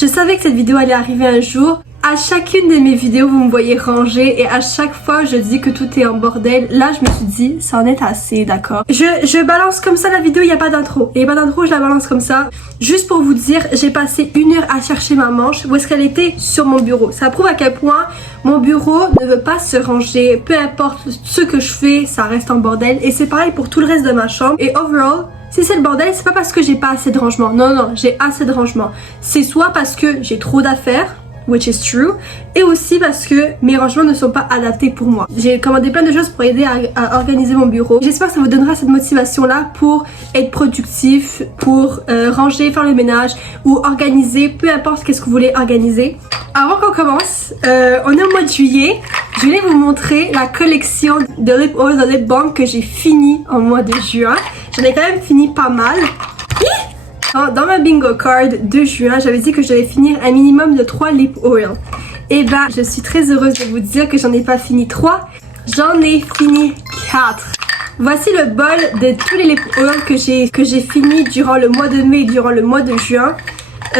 Je savais que cette vidéo allait arriver un jour. À chacune de mes vidéos, vous me voyez ranger et à chaque fois, je dis que tout est en bordel. Là, je me suis dit, ça en est assez, d'accord. Je balance comme ça la vidéo, il n'y a pas d'intro. Il n'y a pas d'intro, je la balance comme ça. Juste pour vous dire, j'ai passé 1 heure à chercher ma manche. Où est-ce qu'elle était? Sur mon bureau. Ça prouve à quel point mon bureau ne veut pas se ranger. Peu importe ce que je fais, ça reste en bordel. Et c'est pareil pour tout le reste de ma chambre. Et overall, si c'est le bordel, c'est pas parce que j'ai pas assez de rangement. Non, non, j'ai assez de rangement. C'est soit parce que j'ai trop d'affaires, which is true, et aussi parce que mes rangements ne sont pas adaptés pour moi. J'ai commandé plein de choses pour aider à organiser mon bureau. J'espère que ça vous donnera cette motivation-là pour être productif, pour ranger, faire le ménage ou organiser, peu importe qu'est-ce que vous voulez organiser. Avant qu'on commence, on est au mois de juillet. Je voulais vous montrer la collection de lip oil, de lip balm que j'ai fini en mois de juin. J'en ai quand même fini pas mal. Dans ma bingo card de juin, j'avais dit que je devais finir un minimum de 3 lip oil. Et ben, je suis très heureuse de vous dire que j'en ai pas fini 3, j'en ai fini 4. Voici le bol de tous les lip oil que j'ai fini durant le mois de mai et durant le mois de juin.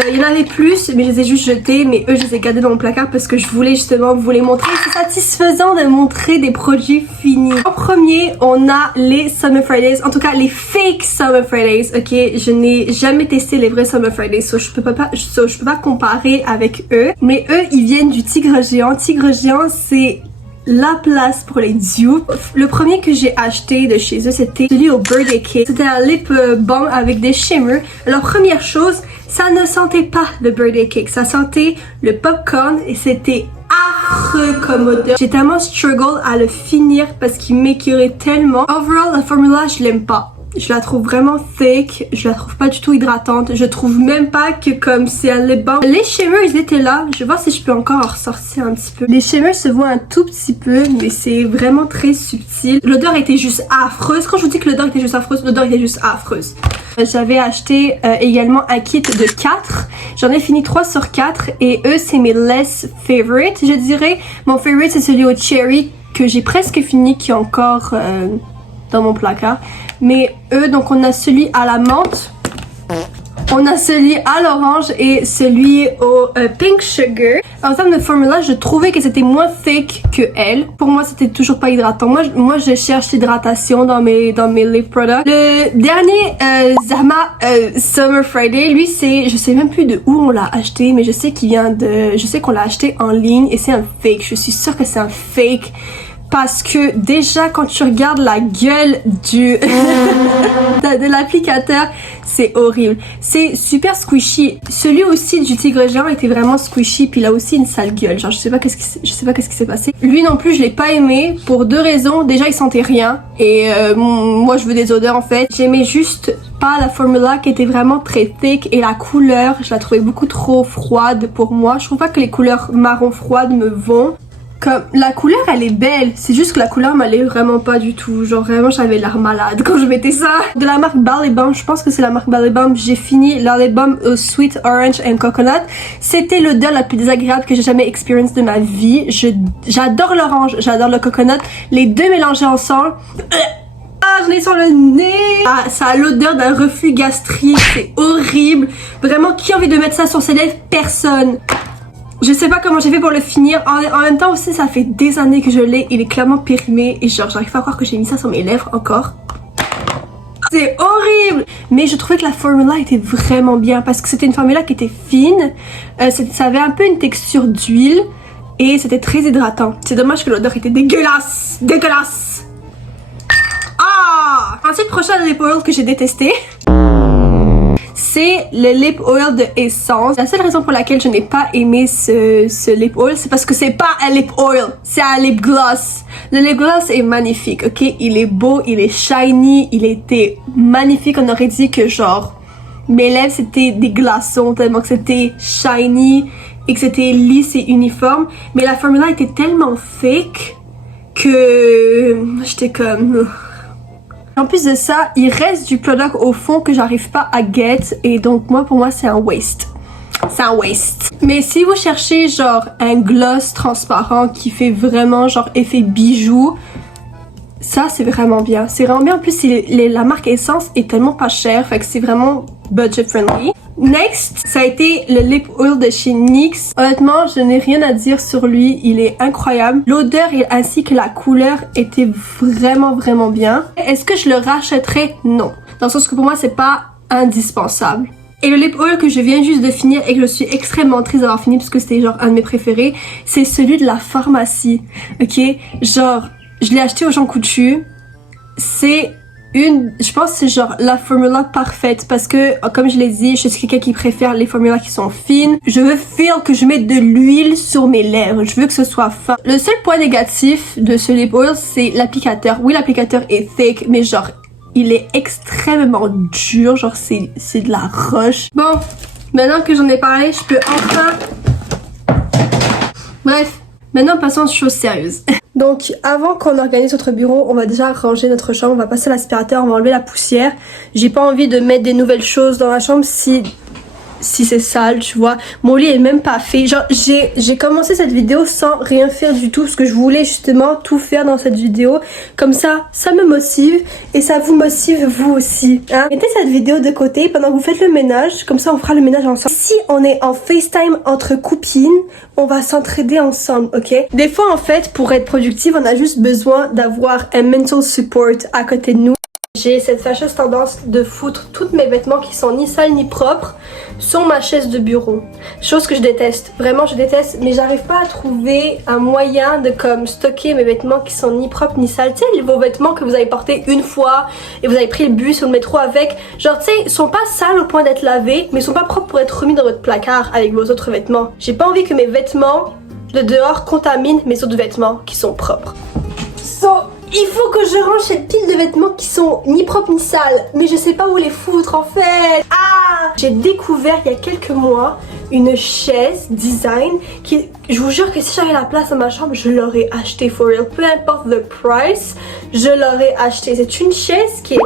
Il y en avait plus, mais je les ai juste jetés, mais eux je les ai gardés dans mon placard parce que je voulais justement vous les montrer. C'est satisfaisant de montrer des produits finis. En premier, on a les Summer Fridays, en tout cas les fake Summer Fridays, ok? Je n'ai jamais testé les vrais Summer Fridays, je peux pas comparer avec eux. Mais eux, ils viennent du Tigre Géant. Tigre Géant, c'est la place pour les dupes. Le premier que j'ai acheté de chez eux, c'était celui au Birthday Cake. C'était un lip balm avec des shimmers. Alors première chose, ça ne sentait pas le Birthday Cake, ça sentait le popcorn et c'était affreux comme odeur. J'ai tellement struggle à le finir parce qu'il m'écœurait tellement. Overall, la formula, je l'aime pas. Je la trouve vraiment thick, je la trouve pas du tout hydratante. Je trouve même pas que comme c'est un lip balm. Les shimmers, ils étaient là. Je vais voir si je peux encore en ressortir un petit peu. Les shimmers se voient un tout petit peu, mais c'est vraiment très subtil. L'odeur était juste affreuse. Quand je vous dis que l'odeur était juste affreuse, l'odeur était juste affreuse. J'avais acheté également un kit de 4. J'en ai fini 3 sur 4 et eux, c'est mes less favorite, je dirais. Mon favorite, c'est celui au cherry que j'ai presque fini, qui est encore dans mon placard. Mais eux, donc on a celui à la menthe, on a celui à l'orange et celui au pink sugar. En termes de formula, je trouvais que c'était moins thick que elle. Pour moi, c'était toujours pas hydratant. Moi je cherche l'hydratation dans mes lip products. Le dernier Zama Summer Friday, lui c'est, je sais même plus de où on l'a acheté, mais je sais qu'on l'a acheté en ligne et c'est un fake. Je suis sûre que c'est un fake. Parce que déjà quand tu regardes la gueule de l'applicateur, c'est horrible. C'est super squishy. Celui aussi du Tigre Géant était vraiment squishy, puis il a aussi une sale gueule. Genre je sais pas qu'est-ce qui s'est passé. Lui non plus je l'ai pas aimé pour 2 raisons. Déjà il sentait rien et moi je veux des odeurs en fait. J'aimais juste pas la formula qui était vraiment très thick et la couleur je la trouvais beaucoup trop froide pour moi. Je trouve pas que les couleurs marron froides me vont. Comme la couleur elle est belle, c'est juste que la couleur m'allait vraiment pas du tout. Genre vraiment j'avais l'air malade quand je mettais ça. De la marque Ballet Balm, je pense que c'est la marque Ballet Balm. J'ai fini la Ballet Balm au Sweet Orange and Coconut. C'était l'odeur la plus désagréable que j'ai jamais expérience de ma vie. J'adore l'orange, j'adore le coconut. Les deux mélangés ensemble. Ah, j'en ai sur le nez. Ah, ça a l'odeur d'un reflux gastrique, c'est horrible. Vraiment, qui a envie de mettre ça sur ses lèvres? Personne. Je sais pas comment j'ai fait pour le finir. En même temps aussi, ça fait des années que je l'ai. Il est clairement périmé. Et genre, j'arrive pas à croire que j'ai mis ça sur mes lèvres encore. C'est horrible! Mais je trouvais que la formula était vraiment bien. Parce que c'était une formula qui était fine. Ça avait un peu une texture d'huile. Et c'était très hydratant. C'est dommage que l'odeur était dégueulasse. Dégueulasse! Ah! Ensuite, prochain lip oil que j'ai détesté. C'est le lip oil de Essence. La seule raison pour laquelle je n'ai pas aimé ce lip oil, c'est parce que c'est pas un lip oil, c'est un lip gloss. Le lip gloss est magnifique, ok? Il est beau, il est shiny, il était magnifique. On aurait dit que genre, mes lèvres c'était des glaçons tellement que c'était shiny et que c'était lisse et uniforme. Mais la formula était tellement fake que j'étais comme... En plus de ça, il reste du product au fond que j'arrive pas à get et donc pour moi c'est un waste. C'est un waste. Mais si vous cherchez genre un gloss transparent qui fait vraiment genre effet bijou, ça c'est vraiment bien. C'est vraiment bien. En plus la marque Essence est tellement pas chère, fait que c'est vraiment budget friendly. Next, ça a été le lip oil de chez NYX. Honnêtement, je n'ai rien à dire sur lui, il est incroyable. L'odeur ainsi que la couleur étaient vraiment bien. Est-ce que je le rachèterais? Non. Dans le sens que pour moi, c'est pas indispensable. Et le lip oil que je viens juste de finir et que je suis extrêmement triste d'avoir fini parce que c'était genre un de mes préférés, c'est celui de la pharmacie. Ok? Genre, je l'ai acheté au Jean Coutu. Je pense que c'est genre la formula parfaite parce que, comme je l'ai dit, je suis quelqu'un qui préfère les formulas qui sont fines. Je veux feel que je mette de l'huile sur mes lèvres. Je veux que ce soit fin. Le seul point négatif de ce lip oil, c'est l'applicateur. Oui, l'applicateur est thick, mais genre, il est extrêmement dur. Genre, c'est de la roche. Bon, maintenant que j'en ai parlé, je peux enfin... Bref, maintenant passons aux choses sérieuses. Donc avant qu'on organise notre bureau, on va déjà ranger notre chambre, on va passer l'aspirateur, on va enlever la poussière. J'ai pas envie de mettre des nouvelles choses dans la chambre si c'est sale, tu vois. Mon lit est même pas fait. Genre j'ai commencé cette vidéo sans rien faire du tout parce que je voulais justement tout faire dans cette vidéo. Comme ça me motive et ça vous motive vous aussi. Hein? Mettez cette vidéo de côté pendant que vous faites le ménage. Comme ça on fera le ménage ensemble. Si on est en FaceTime entre copines, on va s'entraider ensemble, ok? Des fois en fait, pour être productive, on a juste besoin d'avoir un mental support à côté de nous. J'ai cette fâcheuse tendance de foutre tous mes vêtements qui sont ni sales ni propres sur ma chaise de bureau. Chose que je déteste. Vraiment, je déteste. Mais j'arrive pas à trouver un moyen de comme stocker mes vêtements qui sont ni propres ni sales. Tu sais, vos vêtements que vous avez portés une fois et vous avez pris le bus ou le métro avec. Genre, tu sais, ils sont pas sales au point d'être lavés, mais ils sont pas propres pour être remis dans votre placard avec vos autres vêtements. J'ai pas envie que mes vêtements de dehors contaminent mes autres vêtements qui sont propres. Il faut que je range cette pile de vêtements qui sont ni propres ni sales, mais je sais pas où les foutre en fait. Ah! J'ai découvert il y a quelques mois une chaise design qui, je vous jure que si j'avais la place dans ma chambre, je l'aurais acheté for real. Peu importe le price, je l'aurais acheté. C'est une chaise qui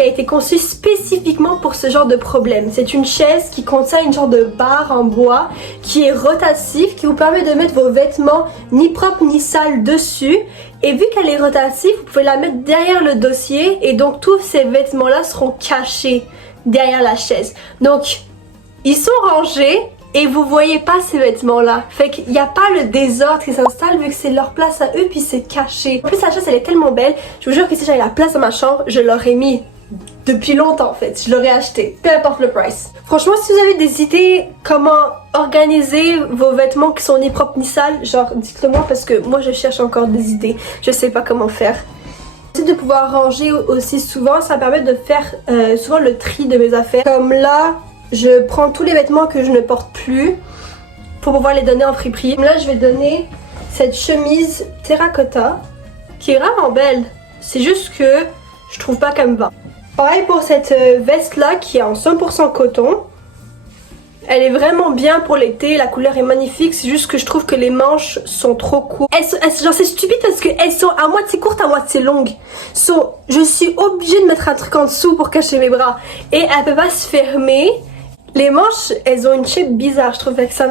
a été conçue spécifiquement pour ce genre de problème. C'est une chaise qui contient une genre de barre en bois qui est rotative, qui vous permet de mettre vos vêtements ni propres ni sales dessus. Et vu qu'elle est rotative, vous pouvez la mettre derrière le dossier et donc tous ces vêtements-là seront cachés derrière la chaise. Donc, ils sont rangés et vous voyez pas ces vêtements-là. Fait qu'il n'y a pas le désordre qui s'installe vu que c'est leur place à eux puis c'est caché. En plus, la chaise, elle est tellement belle. Je vous jure que si j'avais la place dans ma chambre, je l'aurais mis depuis longtemps en fait, je l'aurais acheté, peu importe le price. Franchement, si vous avez des idées comment organiser vos vêtements qui sont ni propres ni sales, genre dites-le moi parce que moi je cherche encore des idées, je sais pas comment faire. De pouvoir ranger aussi souvent, ça me permet de faire souvent le tri de mes affaires. Comme là, je prends tous les vêtements que je ne porte plus pour pouvoir les donner en friperie. Là, je vais donner cette chemise terracotta qui est vraiment belle. C'est juste que je trouve pas qu'elle me va. Pareil pour cette veste là qui est en 100% coton. Elle est vraiment bien pour l'été, la couleur est magnifique, c'est juste que je trouve que les manches sont trop courtes. Genre c'est stupide parce qu'elles sont à moitié courtes, à moitié longues. Je suis obligée de mettre un truc en dessous pour cacher mes bras. Et elle peut pas se fermer. Les manches, elles ont une shape bizarre, je trouve pas que ça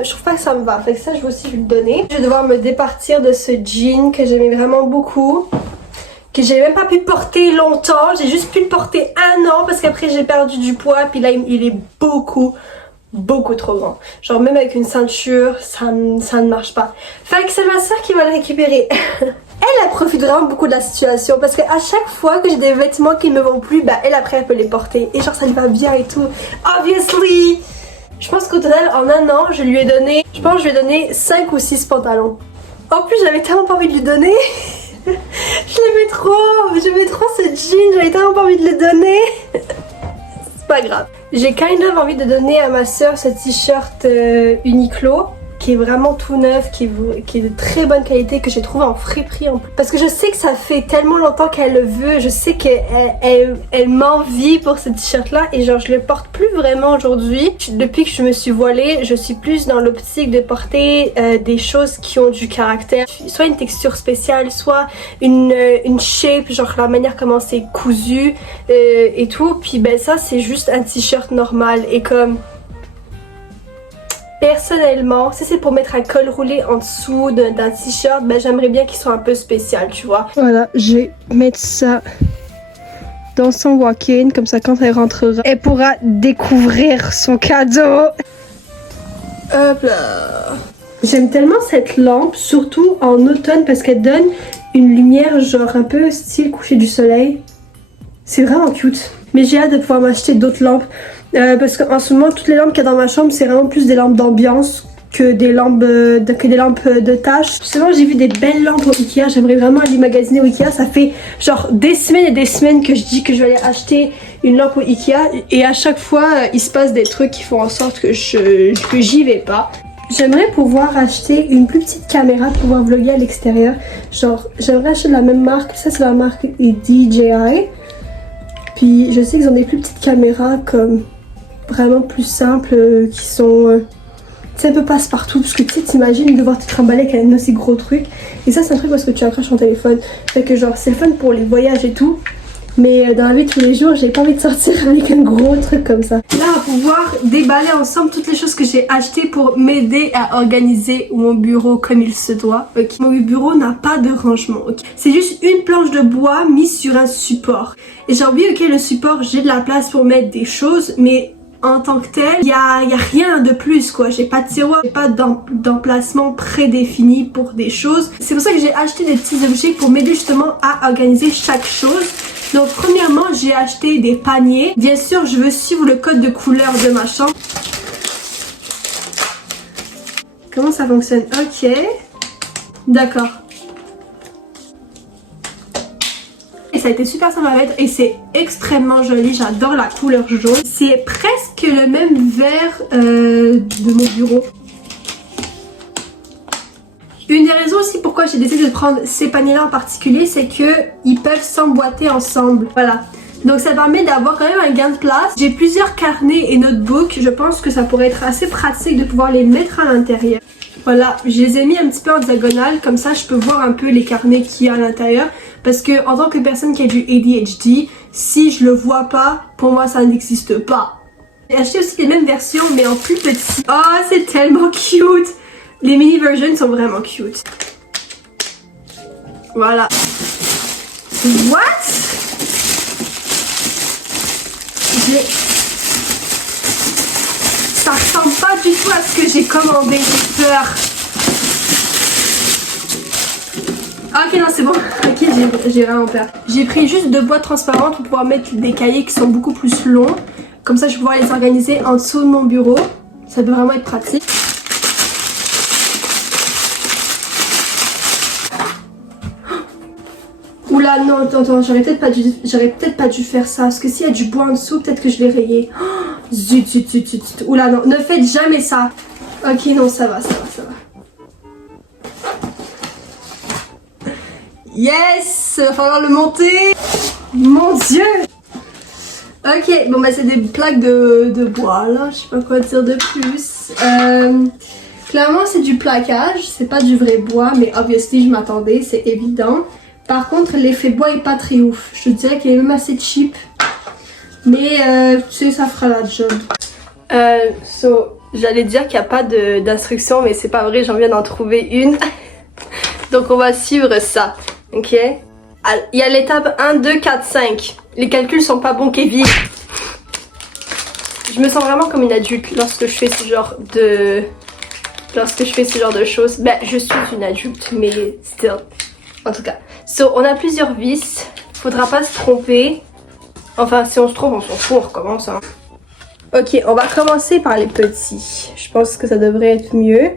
me va. Fait que ça, je vais aussi le donner. Je vais devoir me départir de ce jean que j'aimais vraiment beaucoup. Que j'ai même pas pu porter longtemps, j'ai juste pu le porter 1 an parce qu'après j'ai perdu du poids puis là il est beaucoup trop grand. Genre même avec une ceinture, ça ne marche pas. Fait que c'est ma soeur qui va le récupérer. Elle profite vraiment beaucoup de la situation parce qu'à chaque fois que j'ai des vêtements qui ne me vont plus, bah elle après elle peut les porter et genre ça lui va bien et tout. Obviously! Je pense qu'au total en 1 an je lui ai donné, 5 ou 6 pantalons. En plus j'avais tellement pas envie de lui donner. J'aimais trop ce jean, j'avais tellement pas envie de le donner. C'est pas grave. J'ai kind of envie de donner à ma soeur ce t-shirt Uniqlo qui est vraiment tout neuf, qui est de très bonne qualité, que j'ai trouvé en friperie en plus. Parce que je sais que ça fait tellement longtemps qu'elle le veut, je sais qu'elle m'envie pour ce t-shirt là et genre je le porte plus vraiment aujourd'hui. Depuis que je me suis voilée, je suis plus dans l'optique de porter des choses qui ont du caractère. Soit une texture spéciale, soit une shape, genre la manière comment c'est cousu et tout. Puis ben ça c'est juste un t-shirt normal et comme... Personnellement, si c'est pour mettre un col roulé en dessous d'un t-shirt, ben j'aimerais bien qu'il soit un peu spécial, tu vois. Voilà, je vais mettre ça dans son walk-in. Comme ça, quand elle rentrera, elle pourra découvrir son cadeau. Hop là. J'aime tellement cette lampe, surtout en automne, parce qu'elle donne une lumière genre un peu style coucher du soleil. C'est vraiment cute. Mais j'ai hâte de pouvoir m'acheter d'autres lampes. Parce qu'en ce moment, toutes les lampes qu'il y a dans ma chambre, c'est vraiment plus des lampes d'ambiance que des lampes de tâches. Justement, j'ai vu des belles lampes au Ikea. J'aimerais vraiment aller magasiner au Ikea. Ça fait genre des semaines et des semaines que je dis que je vais aller acheter une lampe au Ikea. Et à chaque fois, il se passe des trucs qui font en sorte que j'y vais pas. J'aimerais pouvoir acheter une plus petite caméra pour pouvoir vlogger à l'extérieur. Genre, j'aimerais acheter de la même marque. Ça, c'est la marque DJI. Puis, je sais qu'ils ont des plus petites caméras comme vraiment plus simples qui sont... tu sais, un peu passe-partout. Parce que tu sais, t'imagines devoir te trimballer avec un aussi gros truc. Et ça, c'est un truc parce que tu accroches ton téléphone. Fait que genre, c'est fun pour les voyages et tout. Mais dans la vie de tous les jours, j'ai pas envie de sortir avec un gros truc comme ça. Là, on va pouvoir déballer ensemble toutes les choses que j'ai achetées pour m'aider à organiser mon bureau comme il se doit. Okay. Mon bureau n'a pas de rangement. Okay. C'est juste une planche de bois mise sur un support. Et j'ai oublié, ok, le support, j'ai de la place pour mettre des choses, mais en tant que tel, il y a rien de plus quoi. J'ai pas de tiroir, j'ai pas d'emplacement prédéfini pour des choses. C'est pour ça que j'ai acheté des petits objets pour m'aider justement à organiser chaque chose. Donc premièrement, j'ai acheté des paniers. Bien sûr, je veux suivre le code de couleur de ma chambre. Comment ça fonctionne? Ok. D'accord. Et ça a été super simple à mettre et c'est extrêmement joli. J'adore la couleur jaune. C'est presque le même vert de mon bureau. Une des raisons aussi pourquoi j'ai décidé de prendre ces paniers-là en particulier, c'est que ils peuvent s'emboîter ensemble. Voilà. Donc ça permet d'avoir quand même un gain de place. J'ai plusieurs carnets et notebooks. Je pense que ça pourrait être assez pratique de pouvoir les mettre à l'intérieur. Voilà, je les ai mis un petit peu en diagonale. Comme ça, je peux voir un peu les carnets qu'il y a à l'intérieur. Parce que en tant que personne qui a du ADHD, si je le vois pas, pour moi ça n'existe pas. J'ai acheté aussi les mêmes versions mais en plus petit. Oh, c'est tellement cute! Les mini versions sont vraiment cute. Voilà. What? Ça ressemble pas du tout à ce que j'ai commandé. J'ai peur. Ok, non, c'est bon. Ok, j'ai vraiment peur. J'ai pris juste 2 boîtes transparentes pour pouvoir mettre des cahiers qui sont beaucoup plus longs. Comme ça, je vais pouvoir les organiser en dessous de mon bureau. Ça peut vraiment être pratique. Oula, non, attends, j'aurais peut-être pas dû faire ça. Parce que s'il y a du bois en dessous, peut-être que je l'ai rayé. Oh, zut. Oula, non, ne faites jamais ça. Ok, non, ça va. Yes, va falloir le monter. Mon dieu. Ok, bon bah c'est des plaques de bois là, je sais pas quoi dire de plus. Clairement c'est du plaquage, c'est pas du vrai bois, mais obviously je m'attendais, c'est évident. Par contre l'effet bois est pas très ouf, je dirais qu'il est même assez cheap. Mais tu sais, ça fera la job. J'allais dire qu'il n'y a pas d'instruction, mais c'est pas vrai, j'en viens d'en trouver une. Donc on va suivre ça. Ok, il y a l'étape 1, 2, 4, 5. Les calculs sont pas bons, Kevin. Je me sens vraiment comme une adulte lorsque je fais ce genre de... choses. Ben, je suis une adulte, mais still. En tout cas. On a plusieurs vis. Faudra pas se tromper. Enfin, si on se trompe, on s'en fout, on recommence. Hein. Ok, on va commencer par les petits. Je pense que ça devrait être mieux.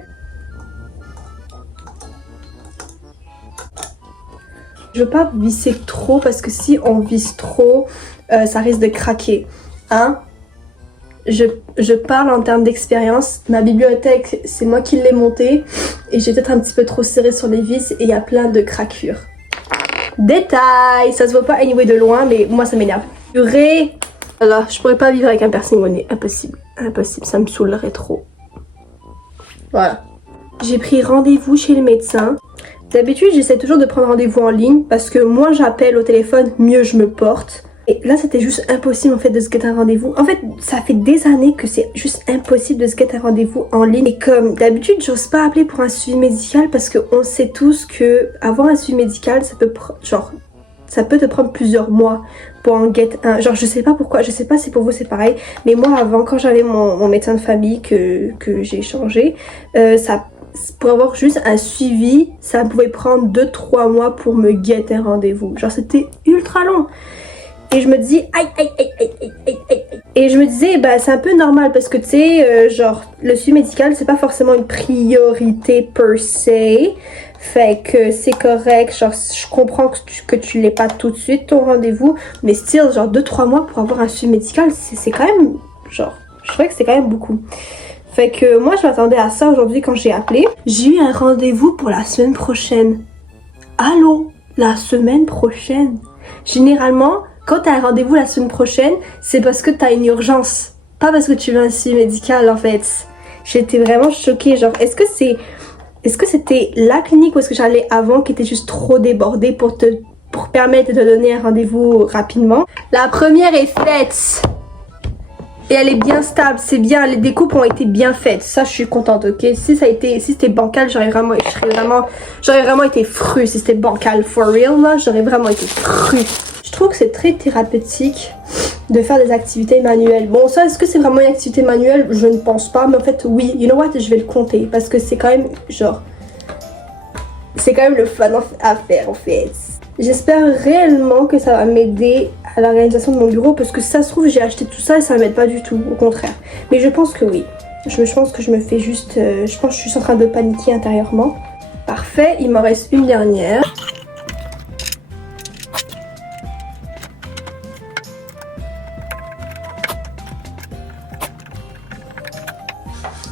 Je veux pas visser trop parce que si on visse trop, ça risque de craquer. Hein? Je parle en termes d'expérience. Ma bibliothèque, c'est moi qui l'ai montée. Et j'ai peut-être un petit peu trop serré sur les vis et il y a plein de craquures. Détail! Ça se voit pas anyway de loin, mais moi ça m'énerve. Purée! Voilà, je pourrais pas vivre avec un piercing au nez. Impossible. Impossible, ça me saoulerait trop. Voilà. J'ai pris rendez-vous chez le médecin. D'habitude, j'essaie toujours de prendre rendez-vous en ligne parce que moins j'appelle au téléphone, mieux je me porte. Et là, c'était juste impossible en fait de se get un rendez-vous. En fait, ça fait des années que c'est juste impossible de se get un rendez-vous en ligne. Et comme d'habitude, j'ose pas appeler pour un suivi médical parce qu'on sait tous que avoir un suivi médical, ça peut genre ça peut te prendre plusieurs mois pour en get un. Genre je sais pas pourquoi, je sais pas si pour vous c'est pareil, mais moi avant quand j'avais mon médecin de famille que j'ai changé, pour avoir juste un suivi, ça pouvait prendre 2-3 mois pour me get un rendez-vous. Genre c'était ultra long. Et je me dis aïe aïe aïe aïe aïe aïe aïe. Et je me disais bah c'est un peu normal parce que tu sais genre le suivi médical c'est pas forcément une priorité per se. Fait que c'est correct, genre je comprends que tu l'aies pas tout de suite ton rendez-vous, mais still genre 2-3 mois pour avoir un suivi médical c'est quand même genre je trouvais que c'est quand même beaucoup. Fait que moi je m'attendais à ça aujourd'hui quand j'ai appelé. J'ai eu un rendez-vous pour la semaine prochaine. Allô, la semaine prochaine. Généralement quand t'as un rendez-vous la semaine prochaine, c'est parce que t'as une urgence. Pas parce que tu veux un suivi médical en fait. J'étais vraiment choquée. Genre, est-ce que c'était la clinique où est-ce que j'allais avant qui était juste trop débordée pour permettre de te donner un rendez-vous rapidement? La première est faite. Et elle est bien stable, c'est bien, les découpes ont été bien faites. Ça, je suis contente, ok? Si c'était bancal, j'aurais vraiment été fru. Si c'était bancal for real, là, j'aurais vraiment été fru. Je trouve que c'est très thérapeutique de faire des activités manuelles. Bon, ça, est-ce que c'est vraiment une activité manuelle? Je ne pense pas, mais en fait, oui. You know what? Je vais le compter parce que c'est quand même, genre, c'est quand même le fun à faire, en fait. J'espère réellement que ça va m'aider à l'organisation de mon bureau parce que si ça se trouve, j'ai acheté tout ça et ça m'aide pas du tout, au contraire. Mais je pense que oui. Je pense que je me fais juste, je pense que je suis en train de paniquer intérieurement. Parfait, il m'en reste une dernière.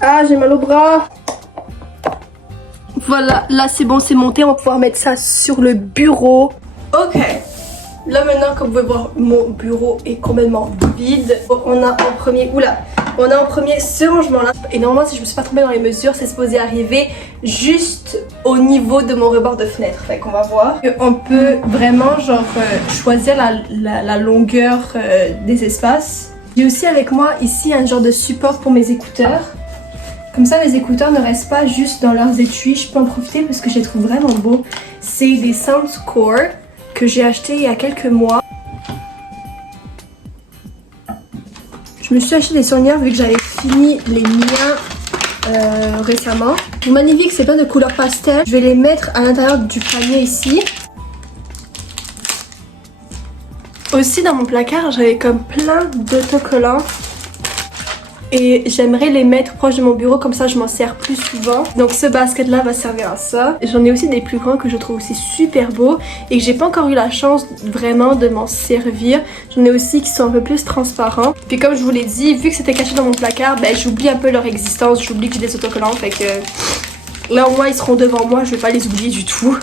Ah, j'ai mal au bras. Voilà, là c'est bon, c'est monté. On va pouvoir mettre ça sur le bureau. Ok. Là maintenant, comme vous pouvez voir, mon bureau est complètement vide. On a en premier, on a en premier ce rangement là. Et normalement, si je me suis pas trompée dans les mesures, c'est supposé arriver juste au niveau de mon rebord de fenêtre. Fait qu'on va voir. On peut vraiment genre choisir la longueur des espaces. J'ai aussi avec moi ici un genre de support pour mes écouteurs. Comme ça, les écouteurs ne restent pas juste dans leurs étuis. Je peux en profiter parce que je les trouve vraiment beaux. C'est des Soundcore que j'ai acheté il y a quelques mois. Je me suis acheté des sournières vu que j'avais fini les miens récemment. Magnifique, c'est plein de couleurs pastel. Je vais les mettre à l'intérieur du panier ici. Aussi dans mon placard, j'avais comme plein d'autocollants. Et j'aimerais les mettre proche de mon bureau, comme ça je m'en sers plus souvent. Donc ce basket là va servir à ça. J'en ai aussi des plus grands que je trouve aussi super beaux et que j'ai pas encore eu la chance vraiment de m'en servir. J'en ai aussi qui sont un peu plus transparents. Puis comme je vous l'ai dit, vu que c'était caché dans mon placard, ben j'oublie un peu leur existence, j'oublie que j'ai des autocollants. Fait que là au moins ils seront devant moi, je vais pas les oublier du tout.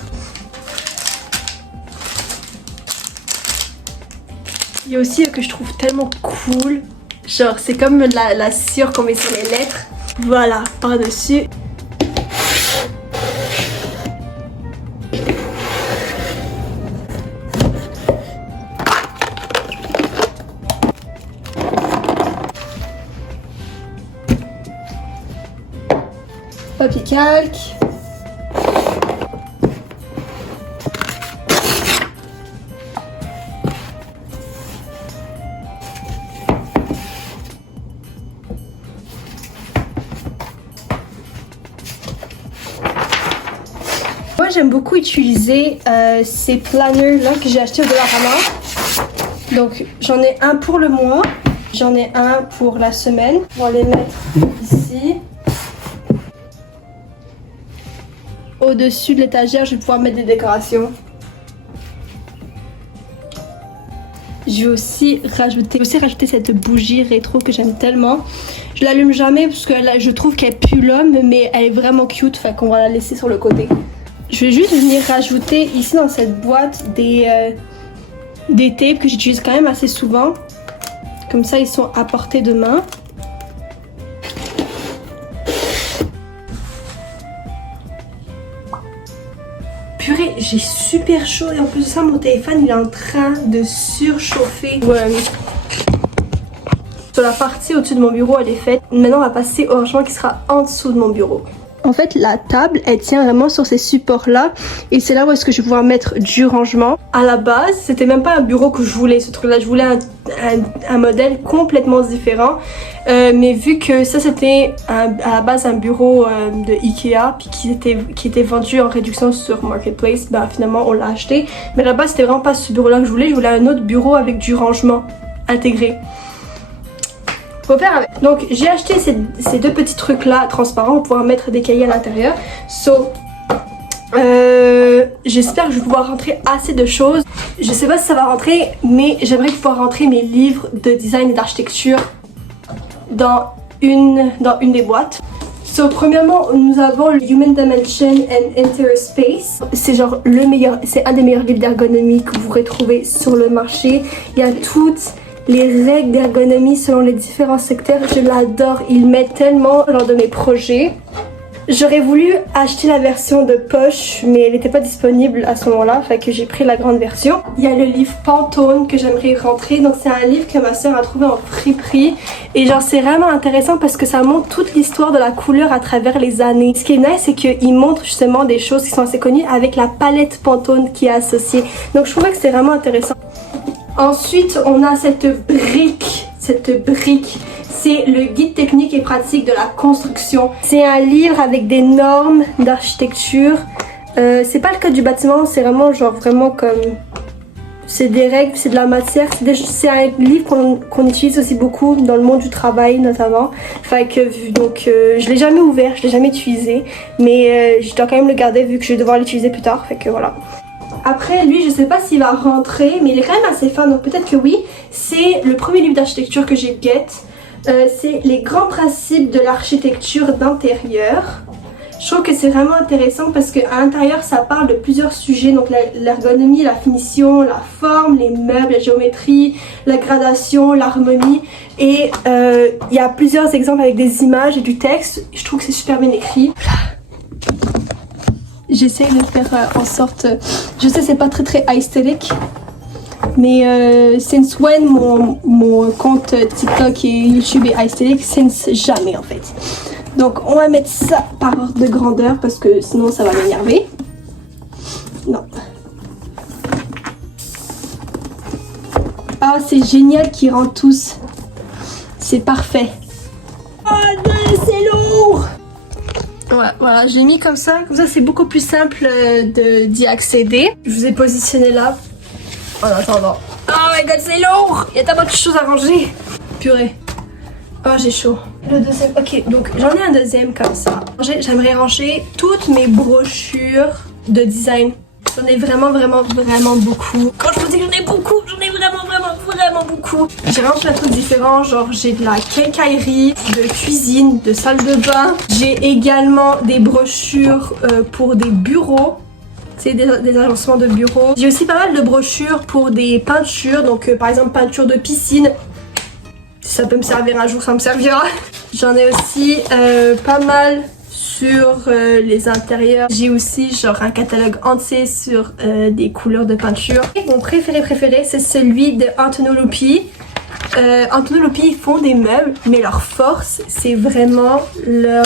Il y a aussi que je trouve tellement cool. Genre c'est comme la cire qu'on met sur les lettres. Voilà, par-dessus. Papier calque. Moi j'aime beaucoup utiliser ces planners là que j'ai acheté au Dollarama. Donc j'en ai un pour le mois, j'en ai un pour la semaine. On va les mettre ici. Au-dessus de l'étagère, je vais pouvoir mettre des décorations. Je vais aussi rajouter cette bougie rétro que j'aime tellement. Je l'allume jamais parce que je trouve qu'elle pue l'homme, mais elle est vraiment cute, fait qu'on va la laisser sur le côté. Je vais juste venir rajouter ici dans cette boîte des tapes que j'utilise quand même assez souvent. Comme ça, ils sont à portée de main. Purée, j'ai super chaud et en plus de ça, mon téléphone il est en train de surchauffer. Ouais. Sur la partie au-dessus de mon bureau, elle est faite. Maintenant, on va passer au rangement qui sera en dessous de mon bureau. En fait, la table, elle tient vraiment sur ces supports-là. Et c'est là où est-ce que je vais pouvoir mettre du rangement. À la base, c'était même pas un bureau que je voulais, ce truc-là. Je voulais un modèle complètement différent. Mais vu que ça, c'était à la base un bureau de Ikea, puis qui était vendu en réduction sur Marketplace, bah finalement, on l'a acheté. Mais à la base, c'était vraiment pas ce bureau-là que je voulais. Je voulais un autre bureau avec du rangement intégré. Faut faire avec. Donc j'ai acheté ces deux petits trucs là transparents pour pouvoir mettre des cahiers à l'intérieur. J'espère que je vais pouvoir rentrer assez de choses. Je sais pas si ça va rentrer, mais j'aimerais pouvoir rentrer mes livres de design et d'architecture dans une des boîtes. Premièrement, nous avons le Human Dimension and Interior Space. C'est genre le meilleur, c'est un des meilleurs livres d'ergonomie que vous pourrez trouver sur le marché. Il y a toutes les règles d'ergonomie selon les différents secteurs. Je l'adore, il m'aide tellement lors de mes projets. J'aurais voulu acheter la version de poche, mais elle n'était pas disponible à ce moment-là, fait que j'ai pris la grande version. Il y a le livre Pantone que j'aimerais rentrer, donc c'est un livre que ma soeur a trouvé en friperie. Et genre c'est vraiment intéressant parce que ça montre toute l'histoire de la couleur à travers les années. Ce qui est nice, c'est qu'il montre justement des choses qui sont assez connues avec la palette Pantone qui est associée. Donc je trouvais que c'était vraiment intéressant. Ensuite, on a cette brique. C'est le guide technique et pratique de la construction. C'est un livre avec des normes d'architecture. C'est pas le cas du bâtiment, c'est vraiment genre vraiment comme... C'est des règles, c'est de la matière. C'est un livre qu'on utilise aussi beaucoup dans le monde du travail notamment. Fait que donc je l'ai jamais ouvert, je l'ai jamais utilisé. Mais je dois quand même le garder vu que je vais devoir l'utiliser plus tard. Fait que voilà. Après, lui, je sais pas s'il va rentrer, mais il est quand même assez fin, donc peut-être que oui. C'est le premier livre d'architecture que j'ai get. C'est les grands principes de l'architecture d'intérieur. Je trouve que c'est vraiment intéressant parce qu'à l'intérieur, ça parle de plusieurs sujets. Donc l'ergonomie, la finition, la forme, les meubles, la géométrie, la gradation, l'harmonie. Et il y a plusieurs exemples avec des images et du texte. Je trouve que c'est super bien écrit. J'essaie de faire en sorte... Je sais c'est pas très aesthetic, mais since when mon compte TikTok et YouTube est aesthetic? Since jamais en fait. Donc on va mettre ça par ordre de grandeur parce que sinon ça va m'énerver. Non. Ah c'est génial qu'ils rentrent tous. C'est parfait. Oh c'est lourd! Ouais, voilà, j'ai mis comme ça c'est beaucoup plus simple d'y accéder. Je vous ai positionné là en attendant. Oh my god, c'est lourd! Il y a tellement de choses à ranger. Purée. Oh, j'ai chaud. Le deuxième, ok, donc j'en ai un deuxième comme ça. J'aimerais ranger toutes mes brochures de design. J'en ai vraiment beaucoup. Quand je vous dis que j'en ai beaucoup, j'en ai vraiment beaucoup. J'ai vraiment plein de trucs différents, genre j'ai de la quincaillerie, de cuisine, de salle de bain. J'ai également des brochures pour des bureaux. C'est des agencements de bureaux. J'ai aussi pas mal de brochures pour des peintures, donc par exemple peinture de piscine. Si ça peut me servir un jour, ça me servira. J'en ai aussi pas mal sur les intérieurs. J'ai aussi genre un catalogue entier sur des couleurs de peinture. Et mon préféré c'est celui de Antonio Lupi. Antonio Lupi ils font des meubles, mais leur force c'est vraiment leur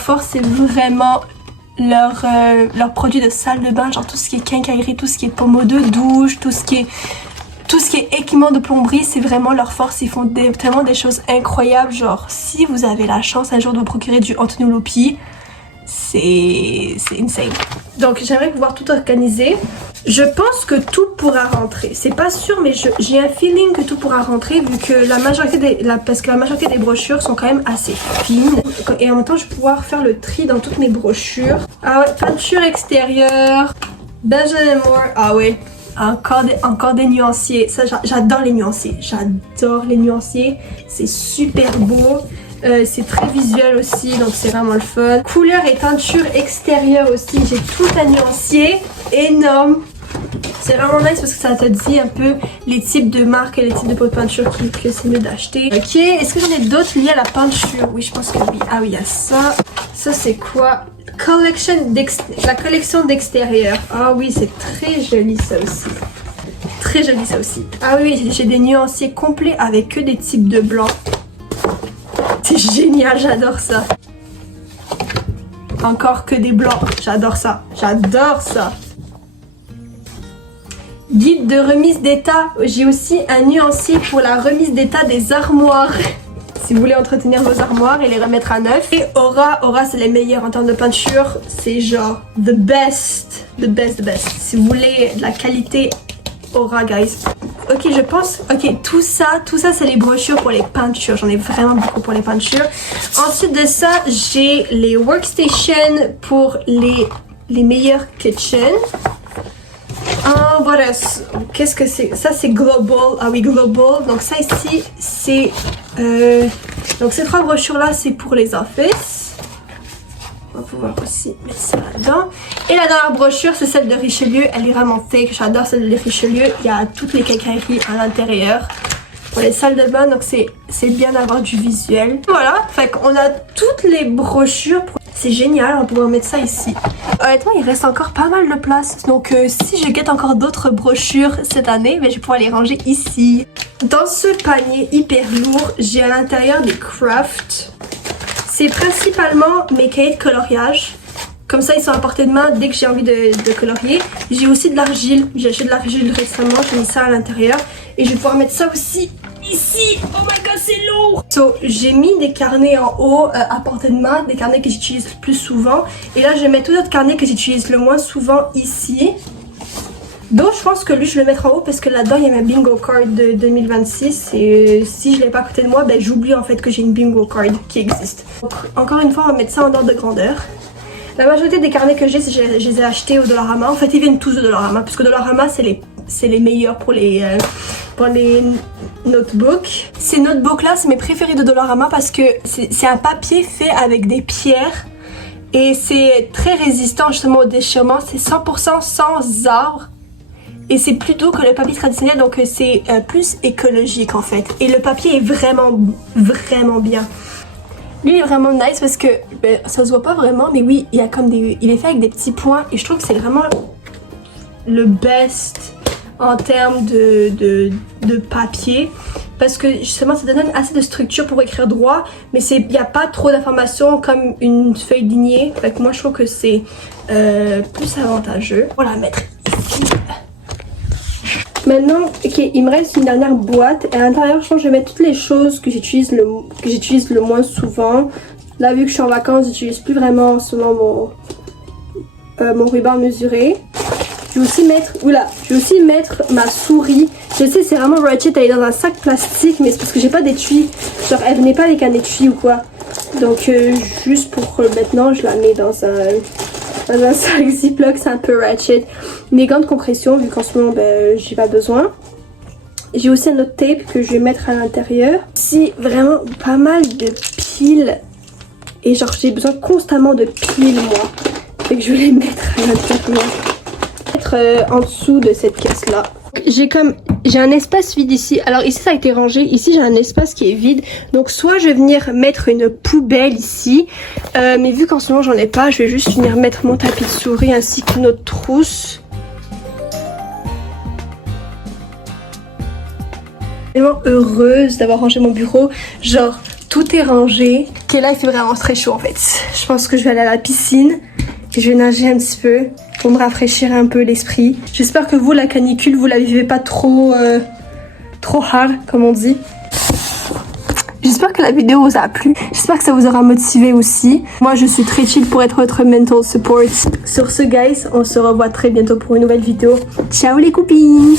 force c'est vraiment leur produit de salle de bain, genre tout ce qui est quincaillerie, tout ce qui est pommeau de douche, tout ce qui est équipement de plomberie, c'est vraiment leur force. Ils font tellement des choses incroyables. Genre, si vous avez la chance un jour de vous procurer du Antonio Lupi, c'est insane. Donc, j'aimerais pouvoir tout organiser. Je pense que tout pourra rentrer. C'est pas sûr, mais j'ai un feeling que tout pourra rentrer vu que parce que la majorité des brochures sont quand même assez fines. Et en même temps, je vais pouvoir faire le tri dans toutes mes brochures. Ah ouais, peinture extérieure, Benjamin Moore, ah ouais. Encore des nuanciers, ça j'adore les nuanciers, c'est super beau, c'est très visuel aussi donc c'est vraiment le fun. Couleur et teinture extérieure aussi, j'ai tout un nuancier énorme, c'est vraiment nice parce que ça te dit un peu les types de marques et les types de pots de peinture que c'est mieux d'acheter. Ok, est-ce que j'en ai d'autres liés à la peinture? Oui je pense que oui, ah oui il y a ça, c'est quoi? La collection d'extérieur. Ah oui, c'est très joli ça aussi. Ah oui, j'ai des nuanciers complets avec que des types de blanc. C'est génial, j'adore ça. encore que des blancs. J'adore ça. J'adore ça. Guide de remise d'état. J'ai aussi un nuancier pour la remise d'état des armoires. Si vous voulez entretenir vos armoires et les remettre à neuf. Et Aura, c'est les meilleurs en termes de peinture. C'est genre the best. The best, the best. Si vous voulez de la qualité, Aura, guys. Ok, je pense... Ok, tout ça c'est les brochures pour les peintures. J'en ai vraiment beaucoup pour les peintures. Ensuite de ça, j'ai les workstations pour les meilleurs kitchens. Voilà, qu'est-ce que c'est? Ça c'est Global, ah oui Global, donc ça ici c'est... donc ces 3 brochures là c'est pour les offices. On va pouvoir aussi mettre ça là-dedans. Et la dernière brochure c'est celle de Richelieu, elle est vraiment fake, j'adore celle de Richelieu. Il y a toutes les quincailleries à l'intérieur. Pour les salles de bain, donc c'est bien d'avoir du visuel. Voilà, fait qu'on a toutes les brochures. C'est génial, on va pouvoir mettre ça ici. Honnêtement, il reste encore pas mal de place. Donc si je guette encore d'autres brochures cette année, je vais pouvoir les ranger ici. Dans ce panier hyper lourd, j'ai à l'intérieur des crafts. C'est principalement mes cahiers de coloriage. Comme ça, ils sont à portée de main dès que j'ai envie de colorier. J'ai aussi de l'argile. J'ai acheté de l'argile récemment, j'ai mis ça à l'intérieur. Et je vais pouvoir mettre ça aussi ici. Oh my god, c'est lourd! So, j'ai mis des carnets en haut à portée de main, des carnets que j'utilise plus souvent. Et là, je vais mettre tous les autres carnets que j'utilise le moins souvent ici. Donc, je pense que lui, je vais le mettre en haut parce que là-dedans, il y a ma bingo card de 2026. Et si je l'ai pas à côté de moi, j'oublie en fait que j'ai une bingo card qui existe. Donc, encore une fois, on va mettre ça en ordre de grandeur. La majorité des carnets que j'ai, je les ai achetés au Dollarama. En fait, ils viennent tous de Dollarama parce que Dollarama, c'est les meilleurs pour les notebooks. Ces notebooks-là, c'est mes préférés de Dollarama parce que c'est un papier fait avec des pierres et c'est très résistant justement au déchirement. C'est 100% sans arbres et c'est plus doux que le papier traditionnel, donc c'est plus écologique en fait. Et le papier est vraiment, vraiment bien. Lui il est vraiment nice parce que ça se voit pas vraiment, mais oui, il y a comme il est fait avec des petits points et je trouve que c'est vraiment le best en termes de papier parce que justement ça donne assez de structure pour écrire droit, mais il n'y a pas trop d'informations comme une feuille lignée. Fait que moi je trouve que c'est plus avantageux. On va la mettre ici. Maintenant, ok, il me reste une dernière boîte et à l'intérieur, je pense que je vais mettre toutes les choses que j'utilise le moins souvent. Là, vu que je suis en vacances, j'utilise plus vraiment en ce moment mon ruban mesuré. Je vais aussi mettre ma souris. Je sais, c'est vraiment ratchet, elle est dans un sac plastique, mais c'est parce que j'ai pas d'étui. Genre, elle venait pas avec un étui ou quoi. Donc, juste pour maintenant, je la mets dans un sac Ziploc, c'est un peu ratchet. Mes gants de compression, vu qu'en ce moment j'ai pas besoin. J'ai aussi un autre tape que je vais mettre à l'intérieur. Ici, vraiment pas mal de piles. Et genre j'ai besoin constamment de piles moi. Fait que je vais les mettre à l'intérieur. Mettre en dessous de cette caisse là. J'ai un espace vide ici. Alors ici ça a été rangé. Ici j'ai un espace qui est vide. Donc soit je vais venir mettre une poubelle ici. Mais vu qu'en ce moment j'en ai pas, je vais juste venir mettre mon tapis de souris ainsi qu'une autre trousse. Je suis vraiment heureuse d'avoir rangé mon bureau. Genre tout est rangé. Ok, là il fait vraiment très chaud en fait. Je pense que je vais aller à la piscine. Et je vais nager un petit peu pour me rafraîchir un peu l'esprit. J'espère que vous, la canicule, vous la vivez pas trop hard, comme on dit. J'espère que la vidéo vous a plu. J'espère que ça vous aura motivé aussi. Moi, je suis très chill pour être votre mental support. Sur ce, guys, on se revoit très bientôt pour une nouvelle vidéo. Ciao les copines!